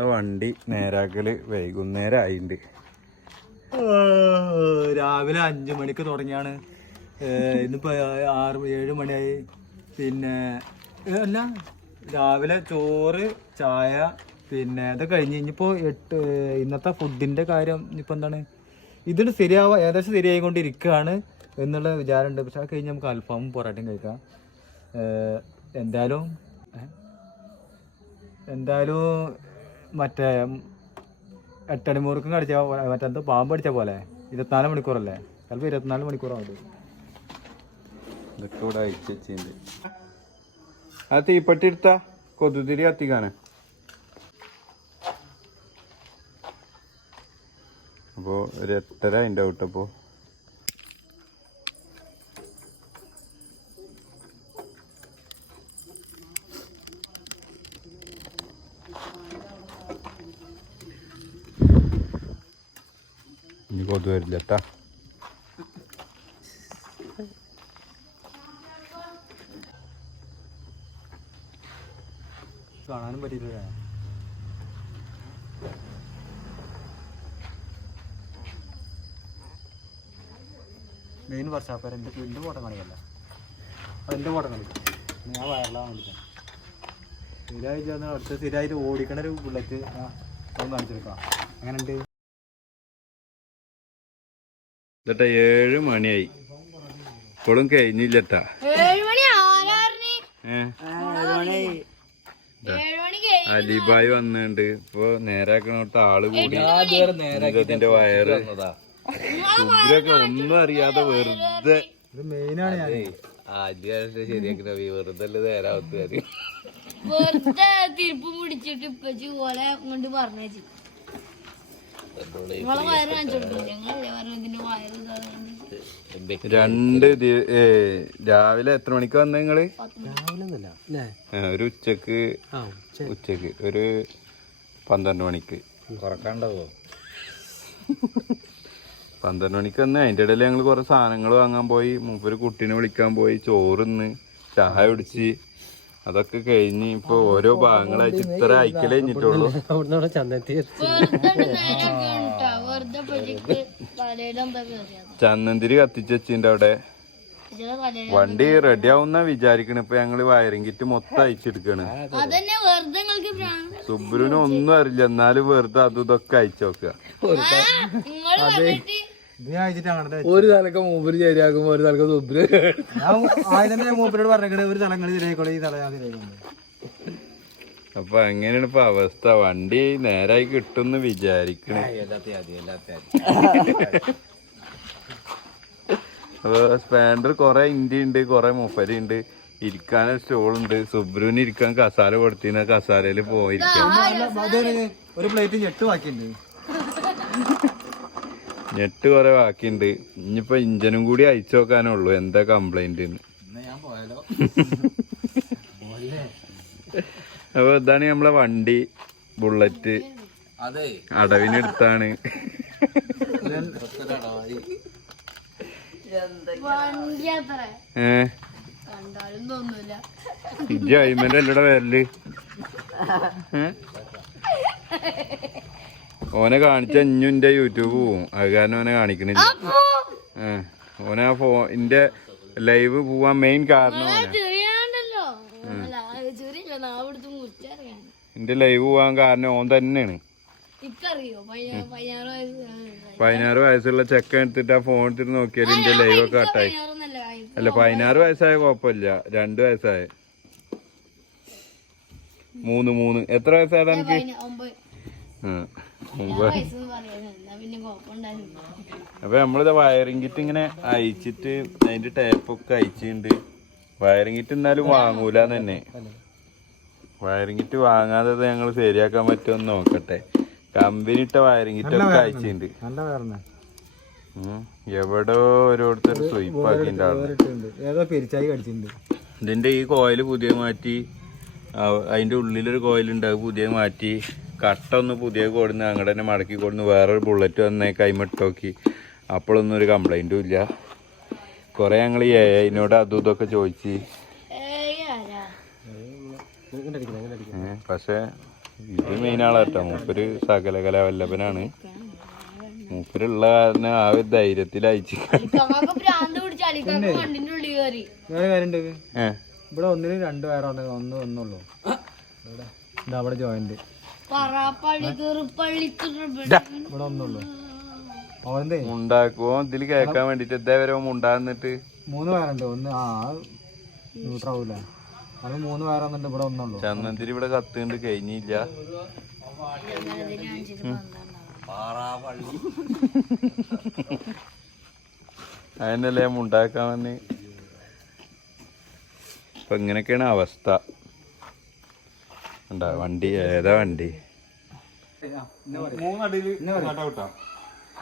നമ്മളെ വണ്ടി നേരാക്കൽ വൈകുന്നേരം ആയിണ്ട് രാവിലെ അഞ്ചു മണിക്ക് തുടങ്ങിയാണ്. ഇന്നിപ്പോ ആറ് ഏഴ് മണിയായി. പിന്നെ അല്ല രാവിലെ ചോറ് ചായ പിന്നെ അത് കഴിഞ്ഞ് ഇനിയിപ്പോ എട്ട് ഇന്നത്തെ ഫുഡിന്റെ കാര്യം ഇനിയിപ്പോ എന്താണ്? ഇതിന് ശരിയാവ ഏകദേശം ശരിയായിക്കൊണ്ടിരിക്കുകയാണ് എന്നുള്ള വിചാരമുണ്ട് പക്ഷെ അത് കഴിഞ്ഞ് നമുക്ക് അൽഫാമും പൊറാട്ടയും കഴിക്കാം. എന്തായാലും എന്തായാലും മറ്റേ എട്ടടിമൂർക്കും കടിച്ച മറ്റെന്തോ പാമ്പ് അടിച്ച പോലെ. ഇരുപത്തിനാല് മണിക്കൂറല്ലേ? ചിലപ്പോൾ ഇരുപത്തിനാല് മണിക്കൂറാവും ഇതൊക്കെ ഇവിടെ അയച്ചു വെച്ചിട്ടുണ്ട്. ആ തീപ്പെട്ടി എടുത്താ? കൊതുതിരി കത്തിക്കാന്. അപ്പോ ഒരു എട്ടര അതിന്റെ ഔട്ടപ്പോ കൊതു വരില്ല കേട്ടാ കാണാനും പറ്റിയില്ല മെയിൻ വർഷാപ്പേർ എന്റെ എന്റെ ഫോട്ടോ കാണിക്കല്ല എന്റെ ഫോട്ടോ കാണിക്കാം. ഞാൻ വയറിലാണ് സ്ഥിരമായിട്ട് അടുത്ത സ്ഥിരമായിട്ട് ഓടിക്കണ ഒരു ബുള്ളറ്റ് അതൊന്ന് കാണിച്ചെടുക്കാം അങ്ങനെ ഉണ്ട് എന്നിട്ട് ഏഴ് മണിയായി. ഇപ്പോഴും കഴിഞ്ഞില്ലട്ടാ. അലിബായ് വന്നിട്ടുണ്ട്. ഇപ്പൊ നേരാക്കണോട്ട് ആൾ കൂടി. ഇതിന്റെ വയറ് സുബ്രൊക്കെ ഒന്നും അറിയാതെ വെറുതെ. ഇത് മെയിനാണ് ഞാൻ വെറുതെ തിരുപ്പ് പിടിച്ചിട്ട് ഇപ്പച്ചി പോലെ കൊണ്ട് പറഞ്ഞേച്ചു. നിങ്ങളെ വയറ് കാണിച്ചോട്ടില്ല ഞങ്ങളല്ലേ പറഞ്ഞു വയറ് രണ്ട് രാവിലെ എത്ര മണിക്ക് വന്ന നിങ്ങൾ? ഒരു ഉച്ചയ്ക്ക് ഉച്ചയ്ക്ക്. ഒരു പന്ത്രണ്ട് മണിക്ക്. കുറക്കാണ്ടാവോ പന്ത്രണ്ട് മണിക്ക് വന്ന്. അതിന്റെ ഇടയിൽ ഞങ്ങൾ കുറെ സാധനങ്ങൾ വാങ്ങാൻ പോയി. മൂപ്പര് കുട്ടീനെ വിളിക്കാൻ പോയി. ചോറിന്ന് ചായ കുടിച്ച്. അതൊക്കെ കഴിഞ്ഞ് ഇപ്പൊ ഓരോ ഭാഗങ്ങളായിട്ട് ഇത്ര അയക്കലേ കഴിഞ്ഞിട്ടുള്ളൂ. ചന്ദന്തിരി കത്തിച്ച് വെച്ചിന്റെ അവിടെ. വണ്ടി റെഡി ആവുന്ന വിചാരിക്കണ. ഇപ്പൊ ഞങ്ങൾ വയറിംഗ് കിറ്റ് മൊത്തം അയച്ചെടുക്കാണ്. സുബ്രുവിന് ഒന്നും അറിയില്ല. എന്നാലും വെറുതെ അതും ഇതൊക്കെ അയച്ചു നോക്കുക ഒരു തലക്ക മൂപ്പര് ശരിയാക്കുമ്പോ ഒരു തലക്കം സുബ്രു. ഞാൻ മൂപ്പരോട് പറഞ്ഞേക്കണേ ഒരു തലങ്ങൾ ശരിയായിക്കോളെ ഈ തല ഞാൻ ശരിയായിക്കോളെ. അപ്പൊ അങ്ങനെയാണ് ഇപ്പൊ അവസ്ഥ? വണ്ടി നേരായി കിട്ടുമെന്ന് വിചാരിക്കണേ. അപ്പൊ സ്പാൻഡർ കൊറേ ഇന്ത്യ ഉണ്ട് കൊറേ മുപ്പരി ഉണ്ട് ഇരിക്കാൻ സ്റ്റോൾ ഉണ്ട് സുബ്രുവിന് ഇരിക്കാൻ കസാല കൊടുത്തിന കസാലയിൽ പോയിരിക്കും നെറ്റ് ഒരു പ്ലേറ്റ് ഞെട്ട് ബാക്കിയുണ്ട്. ഞെട്ട് കൊറേ ബാക്കിയുണ്ട്. ഇനിയിപ്പോ ഇഞ്ചനും കൂടി അയച്ചു നോക്കാനുള്ളൂ എന്താ കംപ്ലൈന്റ് ഞാൻ പോയാലോ? അപ്പൊ ഇതാണ് നമ്മളെ വണ്ടി ബുള്ളറ്റ് അതെ. അടവിനെടുത്താണ്. ഇജ്ജ് അയിമന്റെ എല്ലടെ വരൽ. ഓനെ കാണിച്ച ഇഞ്ഞുന്റെ യൂട്യൂബ് പോവും. അത് കാരണം ഓനെ കാണിക്കണില്ല. ഓനെ ആ ഫോ ഇന്റെ ലൈവ് പോവാൻ മെയിൻ കാരണം ഓനെ. ഇന്റെ ലൈവ് പോവാൻ കാരണം ഓൻ തന്നെയാണ്. പതിനാറ് വയസ്സുള്ള ചെക്കൻ എടുത്തിട്ട് ആ ഫോൺ എടുത്തിട്ട് നോക്കിയാൽ എന്റെ ലൈവ് ഒക്കെ കട്ടായി അല്ല പതിനാറ് വയസ്സായ കുഴപ്പമില്ല. രണ്ട് വയസ്സായ. മൂന്ന് മൂന്ന്. എത്ര വയസ്സായതാ എനിക്ക് അപ്പൊ നമ്മളിത് വയറിംഗ് കിറ്റ് ഇങ്ങനെ അയച്ചിട്ട് അതിന്റെ ടേപ്പൊക്കെ അയച്ചിട്ടുണ്ട് വയറിംഗ് കിറ്റ് എന്നാലും വാങ്ങൂല തന്നെ. വയറിംഗ് കിറ്റ് വാങ്ങാതെ ഞങ്ങൾ ശരിയാക്കാൻ പറ്റുമെന്ന് നോക്കട്ടെ. കമ്പനി ഇട്ട വയറിംഗ് കിറ്റ് ഒക്കെ അയച്ചിട്ടുണ്ട്. എവിടെ ഓരോരുത്തർ സ്വയിപ്പാക്കിന്റെ ഇതിന്റെ ഈ കോയിൽ പുതിയ മാറ്റി അതിന്റെ ഉള്ളിലൊരു കോയിലുണ്ട് അത് പുതിയ മാറ്റി കട്ട ഒന്ന് പുതിയ കൊടുന്ന് അങ്ങോട്ട് തന്നെ മടക്കി കൊടുന്ന് വേറൊരു ബുള്ളറ്റ് വന്നേ കൈമിട്ടോക്കി. അപ്പോഴൊന്നും ഒരു കംപ്ലൈന്റും ഇല്ല. കുറേ ഞങ്ങൾ അതിനോട് അതും ഇതൊക്കെ ചോദിച്ച് പക്ഷെ ഇത് മെയിൻ ആളാട്ടോ മൂപ്പര് സകല വല്ലഭനാണ് മൂപ്പരുള്ള കാരണം ആ ഒരു ധൈര്യത്തിൽ അയച്ചു ഇവിടെ ഒന്നിന് രണ്ട് വയറുണ്ട് ഒന്ന് ഒന്നുള്ളൂ. ഇവിടെ ഇതാ അവിടെ ജോയിന്റ് പറ പള്ളി കയറി പള്ളി ഇവിടെ ഒന്നുള്ളൂ. ഉണ്ടാക്കുവോ ഇതിൽ കേൾക്കാൻ വേണ്ടിട്ട് ഇതേ വരെ മുണ്ടാന്നിട്ട് മൂന്ന് വയറുണ്ട് ഒന്ന് ആ ന്യൂട്രാവൂല അത് മൂന്ന് വയറൊന്നുണ്ട് ഇവിടെ ഒന്നുള്ളൂ ചന്ദനത്തിരി ഇവിടെ കത്തുകൊണ്ട് കഴിഞ്ഞില്ല. അതിനല്ലേ ഉണ്ടാക്കാൻ വന്ന്? ഇപ്പൊ ഇങ്ങനെയൊക്കെയാണ് അവസ്ഥ. ഉണ്ടാ വണ്ടി ഏതാ വണ്ടി?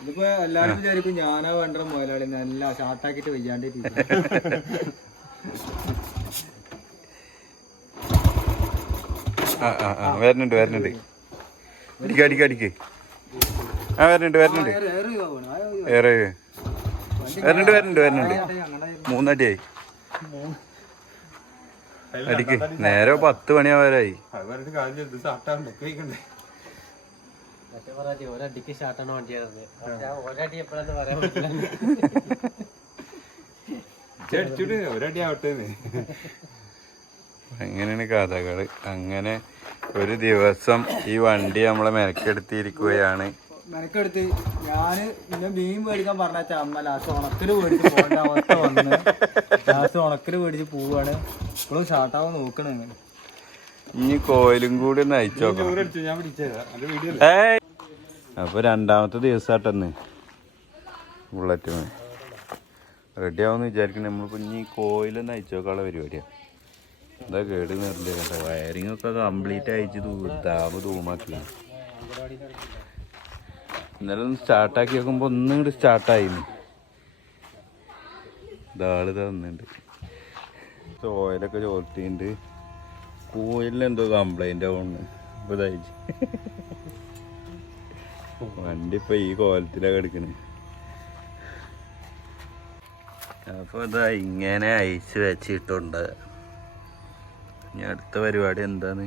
ഇതിപ്പോ എല്ലാരും വിചാരിക്കും ഞാനാ വേണ്ട മുതലാളി നല്ല ഷാർട്ടാക്കിട്ട് വയ്യാണ്ട് ആ ആ ആ. വരുന്നുണ്ട് വരുന്നുണ്ട്. അടിക്ക് അടിക്ക് അടിക്ക്. ആ വരുന്നുണ്ട് വരുന്നുണ്ട്. ഏറെ. വരുന്നുണ്ട് വരുന്നുണ്ട് വരുന്നുണ്ട്. മൂന്നടിയായി. അടിക്ക്. നേരെ പത്ത് മണിയാവാരായി ഒരടിക്ക് ഷാട്ടാണ് വണ്ടിയായിരുന്നത് ഒരടി എപ്പോഴാന്ന് പറയാൻ അങ്ങനെയാണ് കഥകൾ അങ്ങനെ ഒരു ദിവസം ഈ വണ്ടി നമ്മളെ മെനക്കെടുത്തിരിക്കുകയാണ് മെനക്കെടുത്ത് ഞാൻ പിന്നെ മീൻ മേടിക്കാൻ പറഞ്ഞ അമ്മ ലാസ്റ്റ് ഉണക്കിൽ മേടിച്ച് പോകേണ്ട അവസ്ഥ വന്ന്. ലാസ്റ്റ് ഉണക്കിൽ മേടിച്ച് പോവാണ്. ഇപ്പോഴും ഷാർട്ടാവാൻ നോക്കണേ. ഇനി കോയിലും കൂടി ഒന്ന് ഞാൻ ഏയ്. അപ്പൊ രണ്ടാമത്തെ ദിവസമായിട്ടെന്ന് ബുള്ളറ്റ് റെഡി ആവുമെന്ന് വിചാരിക്കണേ നമ്മളിപ്പോ ഇനി കോയിലൊന്ന് അയച്ചു നോക്കാനുള്ള എന്താ കേട് നേരില്ല കേട്ടോ വയറിംഗ് ഒക്കെ കംപ്ലീറ്റ് അയച്ച് ദാമ് തൂമാക്കി. ഇന്നലെ ഒന്ന് സ്റ്റാർട്ടാക്കി നോക്കുമ്പോൾ ഒന്നും കൂടി സ്റ്റാർട്ടായിരുന്നു ഇതാൾ തന്നിട്ടുണ്ട് ചോർത്തിണ്ട്. കോയിലിന് എന്തോ കംപ്ലൈന്റ് ആവുന്നു. ഇപ്പൊ തയ്ച്ച് വണ്ടി ഇപ്പൊ ഈ കോലത്തിലൊക്കെ കിടക്കണേ. അപ്പൊ ഇതാ ഇങ്ങനെ അയച്ച് വെച്ചിട്ടുണ്ട്. ഇനി അടുത്ത പരിപാടി എന്താണ്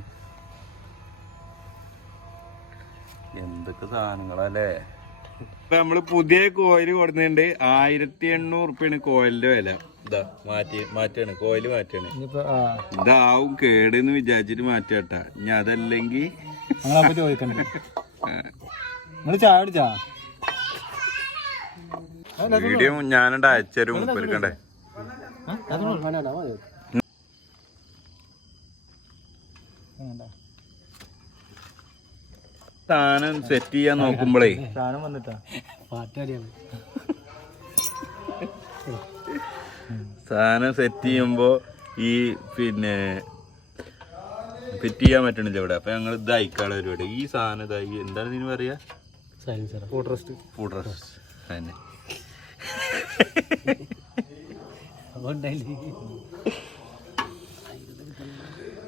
എന്തൊക്കെ സാധനങ്ങളല്ലേ? ഇപ്പൊ നമ്മൾ പുതിയ കോയിൽ കൊടുക്കുന്നുണ്ട് ആയിരത്തി എണ്ണൂറ് റുപ്യാണ് കോയിലിന്റെ വില. ഇതാ മാറ്റി മാറ്റാണ്. കോയിൽ മാറ്റാണ്. ഇതാവും കേട് കേടെന്ന് വിചാരിച്ചിട്ട് മാറ്റാട്ട. ഇനി അതല്ലെങ്കിൽ ഞാനുണ്ട് ചോദിക്കണ്ടേ. നിങ്ങൾ ചായ കുടിച്ചാ? സ്ഥാനം സെറ്റ് ചെയ്യാൻ നോക്കുമ്പോഴേ സാധനം വന്നിട്ടാ. സാധനം സെറ്റ് ചെയ്യുമ്പോ ഈ പിന്നെ ഫിറ്റ് ചെയ്യാൻ പറ്റണില്ല ഇവിടെ. അപ്പൊ ഞങ്ങൾ ഇത് അയക്കാളെ പരിപാടി. ഈ സാധനം ഇതായി എന്താണ് ഇതിന് പറയാ? ഫോട്ടോസ്റ്റ് ഫുഡ് റെസ്റ്റ് തന്നെ.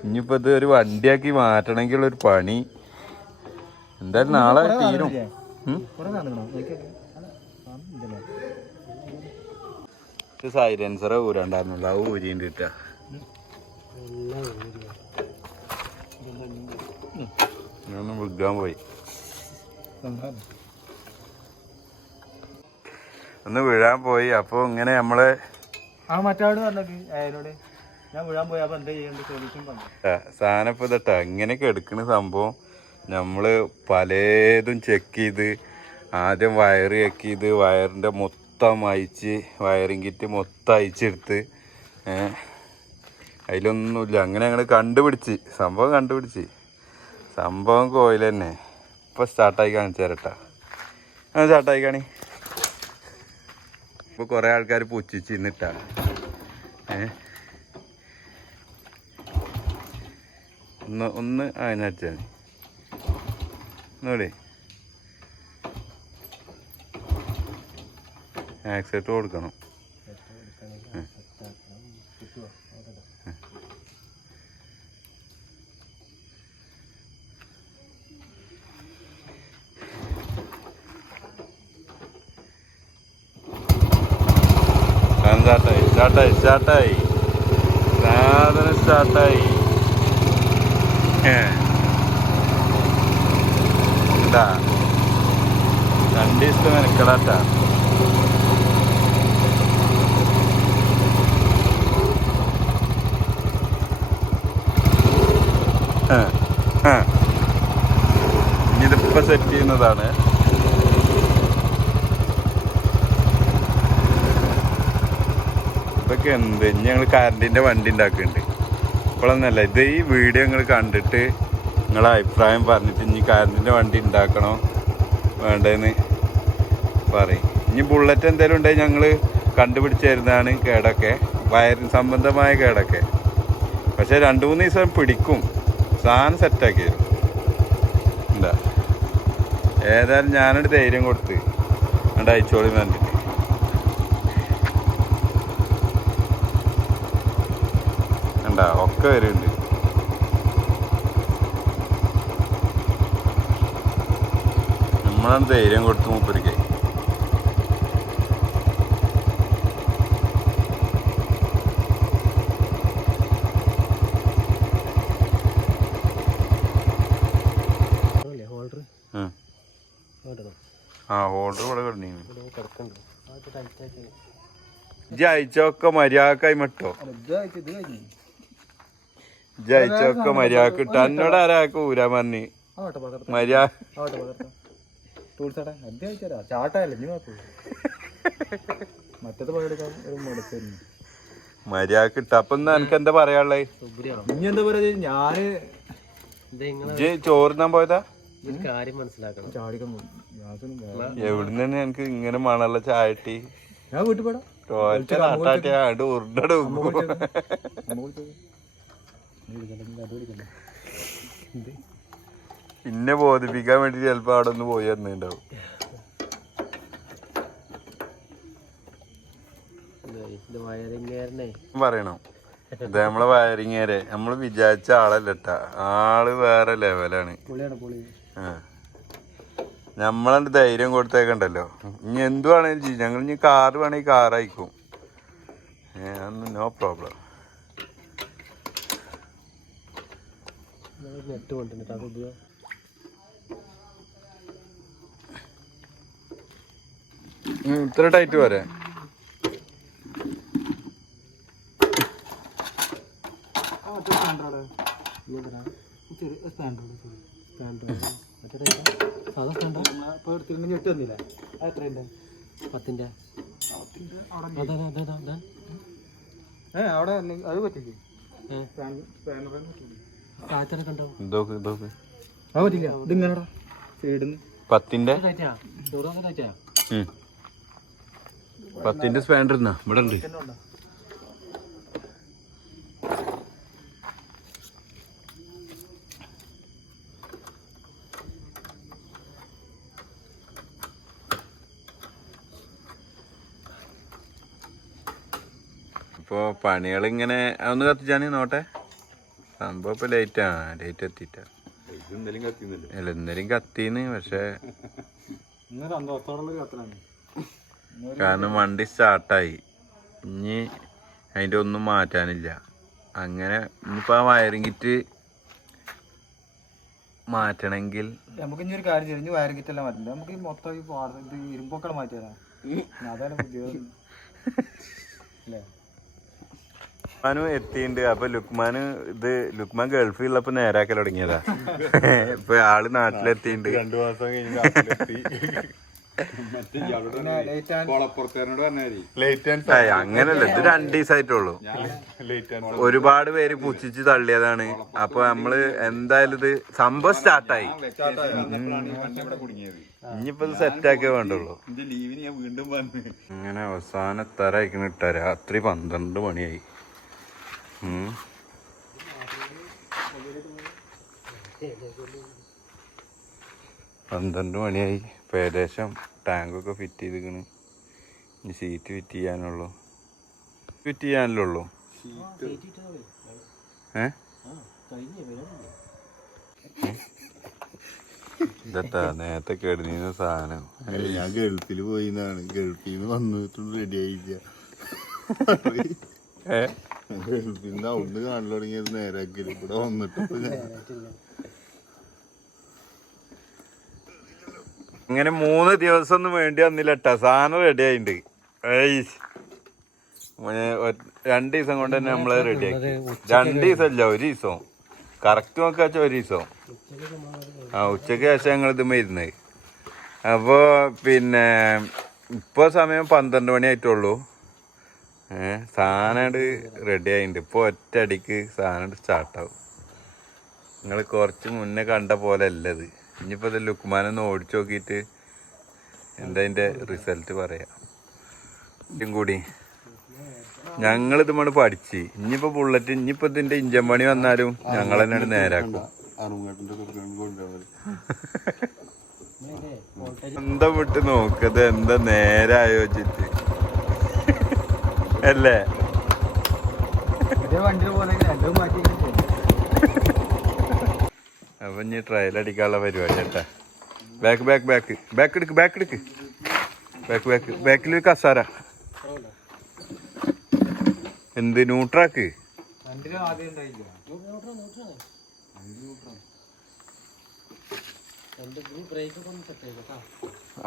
ഇനിയിപ്പോ ഇത് ഒരു വണ്ടിയാക്കി മാറ്റണമെങ്കിൽ ഒരു പണി. എന്തായാലും നാളെ തീരും. സൈലൻസറെ ഊരണ്ടായിരുന്നുള്ളൂ. ആ ഊരിണ്ട് കിട്ടാ ഞാനൊന്ന് വിൽക്കാൻ പോയി. ഒന്ന് വീഴാൻ പോയി. അപ്പൊ ഇങ്ങനെ നമ്മളെ ആ മറ്റാട് പറഞ്ഞത് അയാളോട് സാധനം ഇപ്പൊ ഇതട്ടാ ഇങ്ങനെയൊക്കെ എടുക്കുന്ന സംഭവം നമ്മൾ പലതും ചെക്ക് ചെയ്ത് ആദ്യം വയറ് ചെക്ക് ചെയ്ത് വയറിന്റെ മൊത്തം അയച്ച് വയറിങ് കിറ്റ് മൊത്തം അയച്ചെടുത്ത് അതിലൊന്നുമില്ല. അങ്ങനെ അങ്ങനെ കണ്ടുപിടിച്ച്. സംഭവം കണ്ടുപിടിച്ച്. സംഭവം കോയിൽ തന്നെ. ഇപ്പൊ സ്റ്റാർട്ടായി കാണിച്ചു തരട്ടാ സ്റ്റാർട്ടായി കാണി. ഇപ്പൊ കുറെ ആൾക്കാർ പൊച്ചിച്ചിന്നിട്ടാണ് ഏഹ് ഒന്ന് ഒന്ന് അതിനടിച്ചാൽ നോടി ആക്സെറ്റ് കൊടുക്കണം. ഉം. സാധനം സ്റ്റാർട്ടായി സ്റ്റാർട്ടായി സ്റ്റാർട്ടായി. സാധനം സ്റ്റാർട്ടായി. രണ്ട് ദിവസത്തെ മെനക്കെടാട്ടാ. ഇതിപ്പോ സെറ്റ് ചെയ്യുന്നതാണ്. ഇതൊക്കെ എന്ത്? ഞങ്ങൾ കറണ്ടിന്റെ വണ്ടി ഉണ്ടാക്കുന്നുണ്ട് ഇപ്പോഴൊന്നല്ല ഇത് ഈ വീഡിയോ നിങ്ങൾ കണ്ടിട്ട് നിങ്ങളെ അഭിപ്രായം പറഞ്ഞിട്ട് ഇനി കാരന്റെ വണ്ടി ഉണ്ടാക്കണോ? വേണ്ടതെന്ന് പറയും. ഇനി ബുള്ളറ്റ് എന്തെങ്കിലും ഉണ്ടെങ്കിൽ ഞങ്ങൾ കണ്ടുപിടിച്ച് തരുന്നതാണ് കേടൊക്കെ. വയറിന് സംബന്ധമായ കേടൊക്കെ. പക്ഷേ രണ്ട് മൂന്ന് ദിവസം പിടിക്കും. സാധനം സെറ്റാക്കി തരും. എന്താ? ഏതായാലും ഞാനൊരു ധൈര്യം കൊടുത്ത് അയച്ചോളി കണ്ടിട്ട് കണ്ടാ ഒക്കെ വരുന്നുണ്ട് നമ്മളാണ് ധൈര്യം കൊടുത്ത് മൂപ്പരിക്ക് ആ. ഓർഡർ ഇവിടെ കിടന്നു അയച്ചൊക്കെ മര്യാദക്കായി മട്ടോ? അയച്ചൊക്കെ മര്യാദയ്ക്ക് ഇട്ട എന്നോട് ആരാക്ക് ഊരാൻ പറഞ്ഞു? മര്യാദ മര്യാദയ്ക്ക് ഇട്ട അപ്പൊ എനിക്ക് എന്താ പറയുക ഞാൻ പോയതാ? കാര്യം മനസ്സിലാക്കണം. എവിടുന്ന് എനിക്ക് ഇങ്ങനെ മണല്ല ചായട്ടി ഞാൻ വീട്ടിൽ പോടാ. ടോയ്ലറ്റ് നാട്ടാട്ടി ആണ്ട് ഉരുണ്ടട് അമ്മ വിളിച്ചത് അമ്മ വിളിച്ചത് നീ വിളിക്കണ്ട, നീ അത് വിളിക്കണ്ട. ഇന്നെ ബോധിപ്പിക്കാൻ വേണ്ടി ചിലപ്പോ അവിടെ ഒന്ന് പോയി വയറിങ്ങേരനെ പറയണം. ഇത് നമ്മളെ വയറിങ്ങേരെ നമ്മൾ വിചാരിച്ച ആളല്ല ആൾ വേറെ ലെവലാണ് നമ്മളെ ധൈര്യം കൊടുത്തേക്കണ്ടല്ലോ. ഇനി എന്തുവാണെങ്കിലും ചെയ്യും. ഞങ്ങൾ ഇനി കാറ് വേണമെങ്കിൽ കാറായിക്കും നോ പ്രോബ്ലം നെറ്റ് കൊണ്ടുവന്നിട്ട് അത് ഉപയോഗം ഇത്ര ടൈറ്റ് വരെ പത്തിന്റെ. അതാ അതാ അതാ അതാ. ഏ അവിടെ അത് പറ്റില്ലേ? പത്തിന്റെ? സ്പാൻഡർ ഇവിടെ ഉണ്ട്. ഇപ്പോ പണികളിങ്ങനെ ഒന്ന് കത്തിച്ചാണ് നോട്ടെ. സംഭവം ഇപ്പൊ ലൈറ്റ് ആ. ലേറ്റ് എത്തിയിട്ടാ അല്ല ഇന്നലെയും കത്തീന്ന് പക്ഷെ കാരണം വണ്ടി സ്റ്റാർട്ടായി ഇനി അതിന്റെ ഒന്നും മാറ്റാനില്ല. അങ്ങനെ ഇനിയിപ്പോൾ ആ വയറിംഗ് കിറ്റ് മാറ്റണമെങ്കിൽ നമുക്ക് ഇനി ഒരു കാര്യം ചെയ്യാം. ഇനി കിറ്റ് എല്ലാം മാറ്റില്ല നമുക്ക് മൊത്തം ഈ ഇരുമ്പൊക്കെ മാറ്റി അതാണ് ബുദ്ധിമുട്ട്. അല്ലേ? ലുക്മാനു എത്തിയിട്ടുണ്ട് അപ്പൊ ലുക്മാന് ഇത് ലുക്മാൻ ഗൾഫിൽ ഉള്ളപ്പോ നേരാക്കൽ തുടങ്ങിയതാ. ഇപ്പൊ ആൾ നാട്ടിലെത്തിയിട്ടുണ്ട് രണ്ടു മാസം അങ്ങനല്ല. ഇത് രണ്ട് ദിവസമായിട്ടുള്ളൂ ഒരുപാട് പേര് പുച്ഛിച്ച് തള്ളിയതാണ്. അപ്പൊ നമ്മൾ എന്തായാലും ഇത് സംഭവം സ്റ്റാർട്ടായി. ഇനിയിപ്പോ സെറ്റ് സെറ്റാക്കേ വേണ്ടുള്ളൂ. എന്റെ ലീവിന് ഞാൻ വീണ്ടും വന്ന്. അങ്ങനെ അവസാന തരായിക്കണ ഇട്ട രാത്രി പന്ത്രണ്ട് മണിയായി. പന്ത്രണ്ട് മണിയായി. ഇപ്പം ഏകദേശം ടാങ്കൊക്കെ ഫിറ്റ് ചെയ്തിക്കണ് ഇനി സീറ്റ് ഫിറ്റ് ചെയ്യാനുള്ളൂ. ഫിറ്റ് ചെയ്യാനല്ലുള്ളൂ ഏ? ഇതട്ടാ നേരത്തെ കേടുന്ന സാധനം. ഞാൻ ഗൾഫിൽ പോയിന്നാണ്. ഗൾഫിൽ നിന്ന് വന്നിട്ടും റെഡി ആയില്ല. നിന്ന് അവിടുന്ന് കാണൽ തുടങ്ങിയത് നേരാക്കില്ല ഇവിടെ വന്നിട്ട് ഇങ്ങനെ മൂന്ന് ദിവസം ഒന്നും വേണ്ടി വന്നില്ല കേട്ടോ സാധനം റെഡി ആയിട്ടുണ്ട് രണ്ട് ദിവസം കൊണ്ട് തന്നെ നമ്മൾ റെഡി ആക്കി. രണ്ട് ദിവസം അല്ല ഒരു ദിവസം. കറക്റ്റ് നോക്കാച്ച ഒരു ദിവസം. ആ ഉച്ചയ്ക്ക് ശേഷം ഞങ്ങൾ ഇത് ഇരുന്നത് അപ്പോ പിന്നെ ഇപ്പൊ സമയം പന്ത്രണ്ട് മണി ആയിട്ടുള്ളൂ. ഏഹ് സാധനം റെഡി ആയിട്ടുണ്ട് ഇപ്പൊ ഒറ്റ അടിക്ക് സാധനം സ്റ്റാർട്ടാവും നിങ്ങൾ കുറച്ച് മുന്നേ കണ്ട പോലെ അല്ല ഇത് ഇനിയിപ്പോ ഇത് ലുക്മാനൊന്ന് ഓടിച്ചു നോക്കിയിട്ട് എന്താ അതിന്റെ റിസൾട്ട് പറയാം. ഇതും കൂടി. ഞങ്ങൾ മണ് പഠിച്ച്. ഇനിയിപ്പോ ബുള്ളറ്റ് ഇനിയിപ്പോ ഇതിന്റെ ഇഞ്ചൻ പണി വന്നാലും ഞങ്ങൾ തന്നെയാണ് നേരാക്കും. എന്താ വിട്ട് നോക്കത്? എന്താ നേരെ ആയോചിച്ച് അല്ലേ. അപ്പൊ ഇനി ട്രയൽ അടിക്കാനുള്ള പരിപാടി കേട്ടാ. ബാക്ക് ബാക്ക് ബാക്ക് ബാക്ക് എടുക്ക് ബാക്ക് എടുക്ക്. ബാക്ക് ബാക്ക് ബാക്കിൽ ഒരു കസാര. എന്ത് ന്യൂട്രാക്ക്?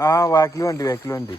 ആ ബാക്കിൽ വണ്ടി ബാക്കിൽ വണ്ടി.